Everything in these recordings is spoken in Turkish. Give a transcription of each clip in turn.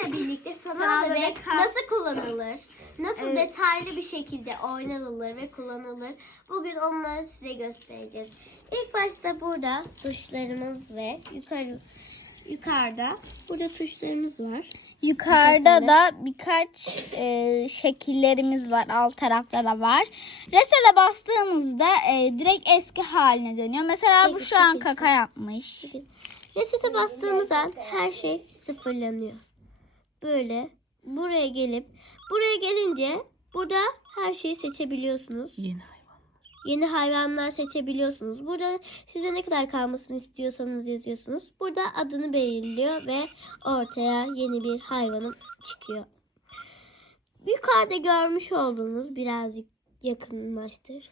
Sizinle birlikte sanal bebek nasıl kullanılır? Nasıl Evet. detaylı bir şekilde oynanılır ve kullanılır? Bugün onları size göstereceğiz. İlk başta burada tuşlarımız ve yukarı yukarıda burada tuşlarımız var. Yukarıda da birkaç e, şekillerimiz var. Alt tarafta da var. Reset'e bastığımızda e, direkt eski haline dönüyor. Mesela bu Peki, şu an kaka yapmış. Reset'e bastığımız an her şey sıfırlanıyor. Böyle buraya gelip buraya gelince burada her şeyi seçebiliyorsunuz. Yeni hayvan. Yeni hayvanlar seçebiliyorsunuz. Burada size ne kadar kalmasını istiyorsanız yazıyorsunuz. Burada adını belirliyor ve ortaya yeni bir hayvanım çıkıyor. Yukarıda görmüş olduğunuz birazcık yakınlaştır.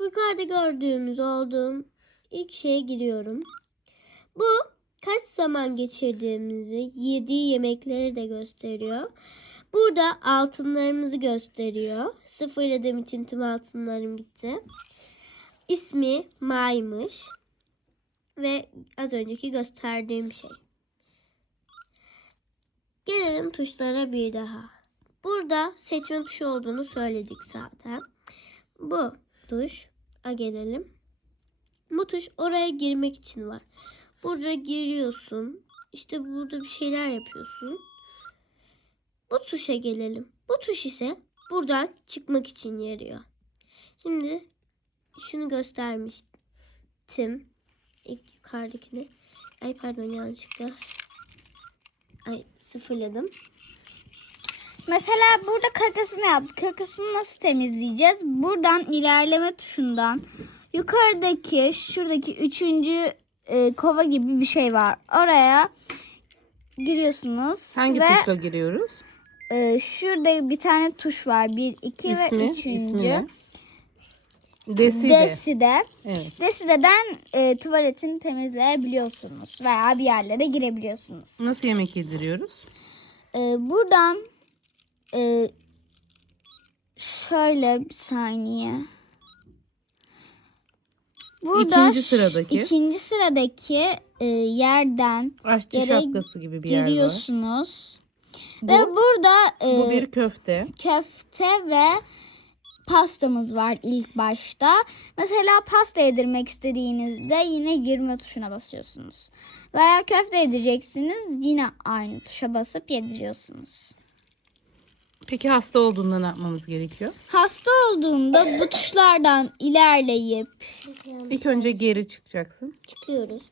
Yukarıda gördüğümüz olduğum ilk şeye giriyorum. Bu kaç zaman geçirdiğimizi, yediği yemekleri de gösteriyor. Burada altınlarımızı gösteriyor. Sıfırladığım için tüm altınlarım gitti. İsmi Maymış. Ve az önceki gösterdiğim şey. Gelelim tuşlara bir daha. Burada seçme tuşu olduğunu söyledik zaten. Bu tuş. A gelelim. Bu tuş oraya girmek için var. Burada giriyorsun. İşte burada bir şeyler yapıyorsun. Bu tuşa gelelim. Bu tuş ise buradan çıkmak için yarıyor. Şimdi şunu göstermiştim. İlk yukarıdakini. Ay pardon yanlışlıkla. Ay sıfırladım. Mesela burada kakasını yaptık. Kakasını nasıl temizleyeceğiz? Buradan ilerleme tuşundan yukarıdaki şuradaki üçüncü e, kova gibi bir şey var. Oraya giriyorsunuz. Hangi ve tuşla giriyoruz? e, şurada bir tane tuş var. Bir, iki ve İsmi, üçüncü. ismi ne? Deside. Deside. Evet. Deside'den e, tuvaletini temizleyebiliyorsunuz. Veya bir yerlere girebiliyorsunuz. Nasıl yemek yediriyoruz? E, buradan e, şöyle bir saniye. İkinci sıradaki. ikinci sıradaki e, yerden Aşçı Yere şapkası gibi bir yer var. giriyorsunuz. Bu, Ve burada e, bu bir köfte. köfte ve pastamız var ilk başta. Mesela pasta yedirmek istediğinizde yine girme tuşuna basıyorsunuz. Veya köfte yedireceksiniz yine aynı tuşa basıp yediriyorsunuz. Peki hasta olduğunda ne yapmamız gerekiyor? Hasta olduğunda bu tuşlardan ilerleyip İlk önce geri çıkacaksın. Çıkıyoruz.